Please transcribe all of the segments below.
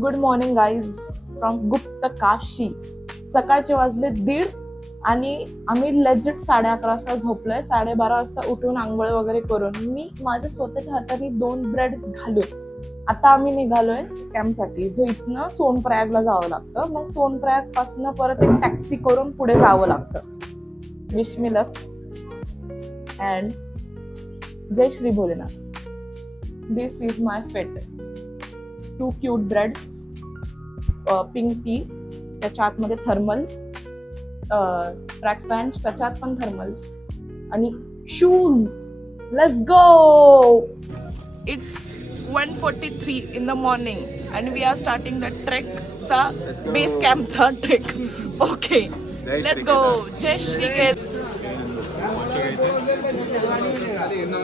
Good morning guys from गुप्त काशी. सकाळचे वाजले दीड आणि आम्ही लेजिट साडे अकरा वाजता झोपलोय. साडेबारा वाजता उठून आंघोळ वगैरे करून मी माझ्या स्वतःच्या हाताने दोन ब्रेड घालून आता आम्ही निघालोय स्कॅमसाठी जो इथनं सोनप्रयागला जावं लागतं. मग सोनप्रयाग पासनं परत एक टॅक्सी करून पुढे जावं लागतं. Wish me luck and Jai Shri Bholenath. This is my fit two cute braids pink tee त्याच्या आतमध्ये थर्मल ट्रॅक पॅन्ट त्याच्यात पण थर्मल्स आणि shoes let's go it's one forty three in the morning and we are starting the ट्रेकचा base कॅम्पचा trek okay let's go Jai Shri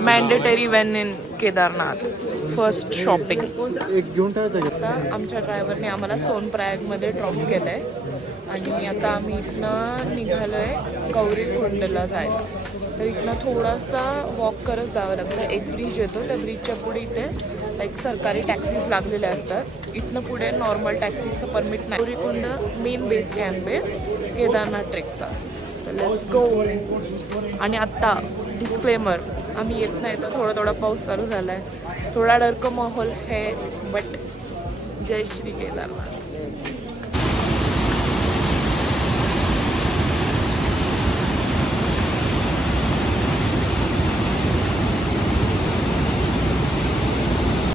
mandatory when in Kedarnath first shopping एक घेऊन आता आमच्या ड्रायव्हरने आम्हाला सोनप्रयागमध्ये drop केलं आहे आणि आता आम्ही इथनं निघालो आहे गौरीकुंडला जायला. तर इथनं थोडासा वॉक करत जावं लागतं. एक ब्रिज येतो त्या ब्रिजच्या पुढे इथे लाईक सरकारी टॅक्सीज लागलेल्या असतात. इथनं पुढे नॉर्मल टॅक्सीचं परमिट नाही. गौरीकुंड मेन बेस कॅम्प आहे केदारनाथ ट्रेकचा लेट्स गो आणि आत्ता डिस्क्लेमर आम्ही येत नाही. तर थोडा थोडा पाऊस चालू झाला आहे थोडा डर का माहोल है बट जय श्री केदारनाथ.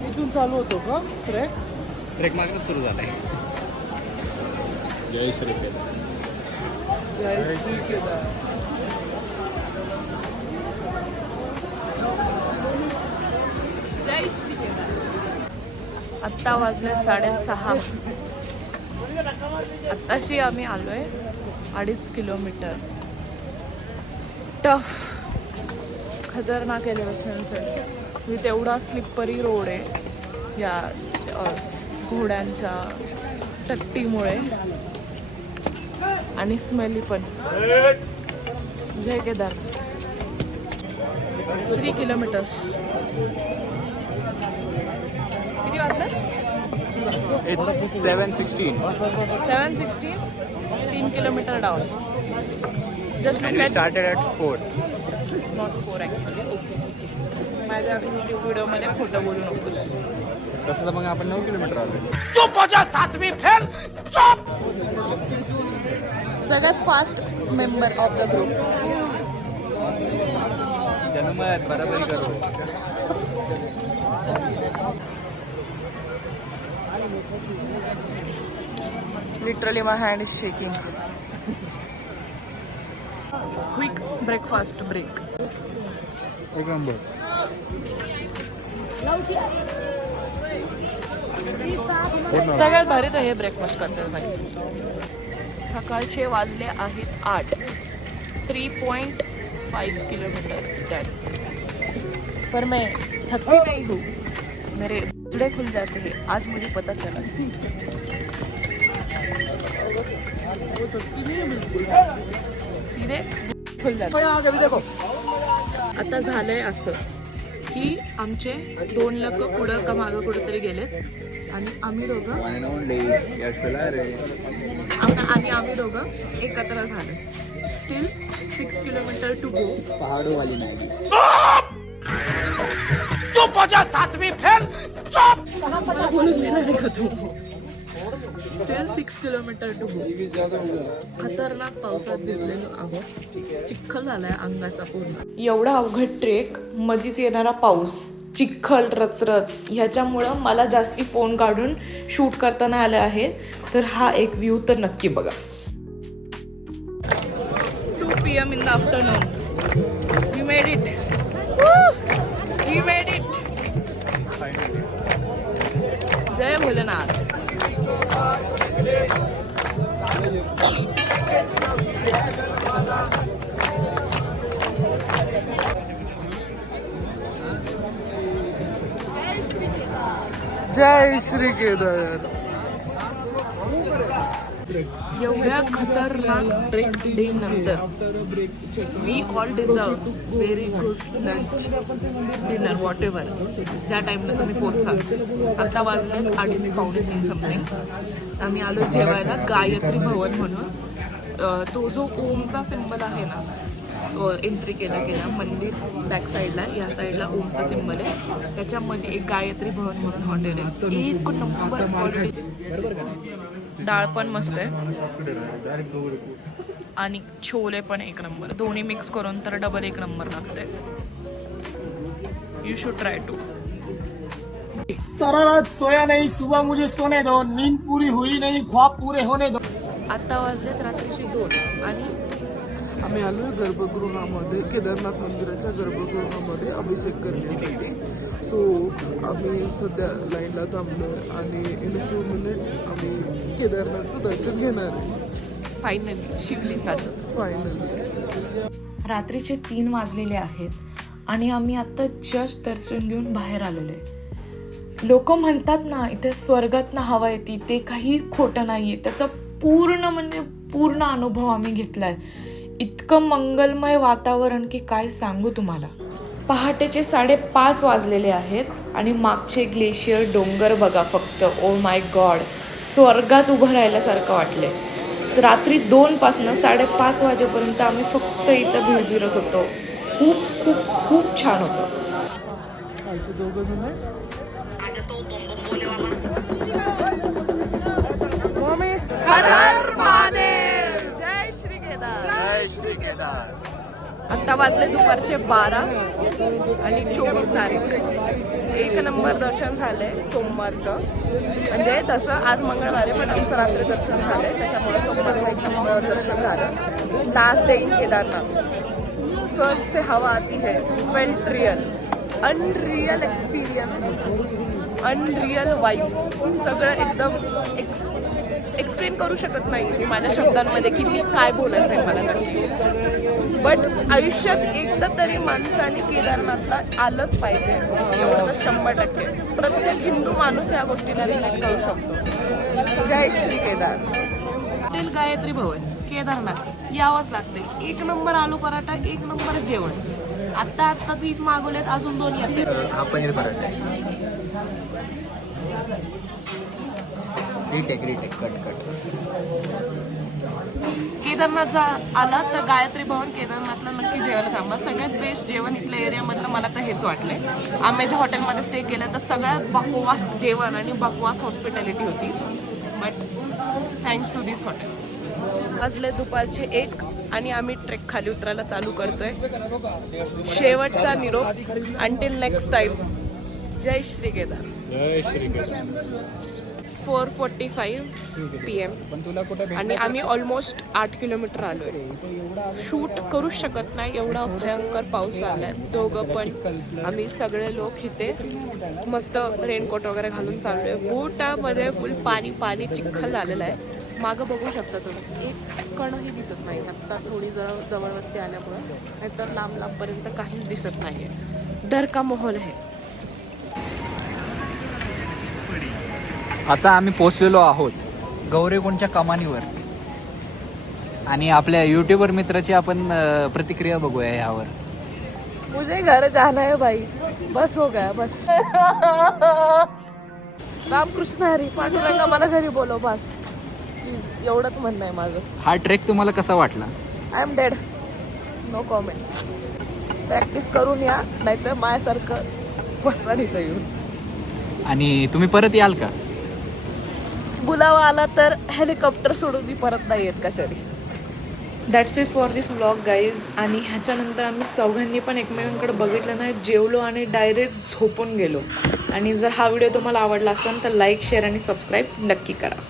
इथून चालू होतो का ट्रेक? ट्रेक मार्गच सुरू झालाय. जय श्री जय श्री केदार जय श्री केदार आत्ता वाजले साडेसहा. आत्ताशी आम्ही आलोय अडीच किलोमीटर. टफ. खतरनाक एलिव्हेशन्स मी तेवढा स्लिपरी रोड आहे. या घोड्यांच्या टट्टीमुळे. आणि स्मेली पण. जय केदार. थ्री किलोमीटर्स किती वाजलं सेवन सिक्स्टीन सेवन सिक्स्टीन तीन kilometer down just started at four not four actually माझ्या युट्यूब व्हिडिओमध्ये खोटं बोलू नकोस. तसं तर मग आपण नऊ किलोमीटर आलो. सगळ्यात fast member of the group जन्मत बरोबरी करू. Literally my hand is shaking quick breakfast break एक नंबर. सगळ्यात भारी तर हे ब्रेकफास्ट करतात भाई. सकाळचे वाजले आहेत आठ. थ्री पॉइंट फाइव किलोमीटर पर मैं थकती नहीं हूँ. मेरे जुड़े खुल जाते हैं. आज मुझे पता चला वो थकती नहीं है बिल्कुल सीधे खुल जाते आता झालंय असं की आमचे दोन लक पुढं का मागं कुठेतरी गेलेत आणि आम्ही दोघं आणि आम्ही दोघं एकत्र झालो still six kilometer to go पहाडो वाली नाही का तू still six kilometer to go खतरनाक पावसात भिजलेलो आहोत. चिखल झालाय अंगाचा पूर्ण. एवढा अवघड ट्रेक मधीच येणारा पाऊस चिखल रचरच ह्याच्यामुळं मला जास्ती फोन काढून शूट करता नाही आलं आहे तर हा एक व्ह्यू तर नक्की बघा. Two P M in the afternoon you made it you made it जय भोलेनाथ. जय श्री केदार. एवढ्या खतरनाक ब्रेक डे नंतर we all deserve very good lunch dinner whatever ज्या टाईमला तुम्ही पोहोचाल आत्ता वाजलेत अडीच पावणे तीन समथिंग आम्ही आलो जेवायला गायत्री भवन म्हणून. तो जो ओमचा सिम्बल आहे ना एंट्री केल्या केल्या मंदिर बॅक साईडला या साईडला ओमचा सिम्बल आहे. त्याच्यामध्ये एक गायत्री भवन म्हणून हॉटेल आहे. एक नंबर. डाळ पण मस्त आहे. आणि छोले पण एक नंबर दोन्ही मिक्स करून तर डबल एक नंबर लागते यू शुड ट्राय टू सारा रात सोया नहीं सुबह मुझे सोने दो. नींद पूरी हुई नहीं ख्वाब पूरे होने दो. आता वाजलेत रात्रीचे दोन. आणि आम्ही आलोय गर्भगृहामध्ये केदारनाथ मंदिराच्या गर्भगृहामध्ये अभिषेक करण्यासाठी. सो आम्ही सध्या लाईनला थांबलोय आणि इन फ्यू मिनिट्स आम्ही केदारनाथचं दर्शन घेणार आहे. फायनली शिवलिंगाचं. फायनली रात्रीचे तीन वाजलेले आहेत आणि आम्ही आत्ता जस्ट दर्शन घेऊन बाहेर आलेलो आहे. लोक म्हणतात ना इथे स्वर्गात ना हवा येते ते काही खोटं नाही आहे त्याचा पूर्ण म्हणजे पूर्ण अनुभव आम्ही घेतलाय. इतकं मंगलमय वातावरण की काय सांगू तुम्हाला? पहाटेचे साडेपाच वाजलेले आहेत आणि मागचे ग्लेशियर डोंगर बघा फक्त. ओ माय गॉड स्वर्गात उभं राहिल्यासारखं वाटलंय. रात्री दोन पासनं साडेपाच वाजेपर्यंत आम्ही फक्त इथं भिरभिरत होतो. खूप खूप खूप छान होतं. जय श्री केदार आता वाजले दुपारचे बारा आणि चोवीस तारीख. एक नंबर दर्शन झालंय सोमवारचं. म्हणजे तसं आज मंगळवारी पण आमचं रात्री दर्शन झालंय त्याच्यामुळे सोमवारचं एक नंबर दर्शन झालं. Last day in Kedarnath. स्वर्ग से हवा आती है. Felt real unreal experience unreal vibes सगळं एकदम एक्स एक्सप्लेन करू शकत नाही मी माझ्या शब्दांमध्ये की मी काय बोलायचं आहे मला नक्की. बट आयुष्यात एकदा तरी माणसाने केदारनाथला आलंच पाहिजे. एवढं तर शंभर टक्के. प्रत्येक हिंदू माणूस या गोष्टीला रिलेट करू शकतो. जय श्री केदार. हॉटेल गायत्री भवन केदारनाथ. यावंच लागते एक नंबर आलू पराठा एक नंबर जेवण. आत्ता आत्ता पीठ मागवलेत अजून दोन येते हा पनीर पराठा आहे. रिटेक रिटेक कट कट केदारनाथचा आला तर गायत्री भवन केदारनाथला नक्की जेवायला थांबा. सगळ्यात बेस्ट जेवण इथल्या एरियामधलं मला तर हेच वाटले आम्ही ज्या हॉटेलमध्ये स्टे केलं तर सगळ्यात बकवास जेवण आणि बकवास हॉस्पिटॅलिटी होती. But thanks to this hotel वाजले दुपारचे एक आणि आम्ही ट्रेक खाली उतरायला चालू करतोय. शेवटचा निरोप. अंटिल नेक्स्ट टाईम जय श्री जय Shri Kedar. Four forty five P M आणि आम्ही ऑलमोस्ट आठ किलोमीटर आलोय. शूट करूच शकत नाही एवढा भयंकर पाऊस आलाय. दोघं पण. आम्ही सगळे लोक इथे मस्त रेनकोट वगैरे घालून चाललोय. बोटामध्ये फुल पाणी पाणी चिखल झालेलं आहे. मागं बघू शकता तुम्ही. एक कणही दिसत नाही. आत्ता थोडी जरा जवळ वस्ती आल्यामुळं. नाहीतर लांब लांबपर्यंत काहीच दिसत नाहीये. डर का माहोल आहे? आता आम्ही पोचलेलो आहोत गौरेकोंडच्या कमानीवर. आणि आपल्या युट्यूबर मित्राची आपण प्रतिक्रिया बघूया यावर मुझे घर जाना है भाई. बस हो गया बस. रामकृष्ण हरी पांडुरंगा मला घरी बोलव बस. प्लीज एवढंच म्हणणं आहे माझं. हा ट्रेक तुम्हाला कसा वाटला? I am dead no comments practice करून या नाहीतर माझ्यासारखं बसा इथं येऊन. आणि तुम्ही परत याल का? बुलावा आला तर हेलिकॉप्टर सोडून मी परत नाही येत कशाने. That's it for this vlog guys आणि ह्याच्यानंतर आम्ही चौघांनी पण एकमेकांकडे बघितलं नाही. जेवलो आणि डायरेक्ट झोपून गेलो. आणि जर हा व्हिडिओ तुम्हाला आवडला असेल तर लाईक शेअर आणि सबस्क्राईब नक्की करा.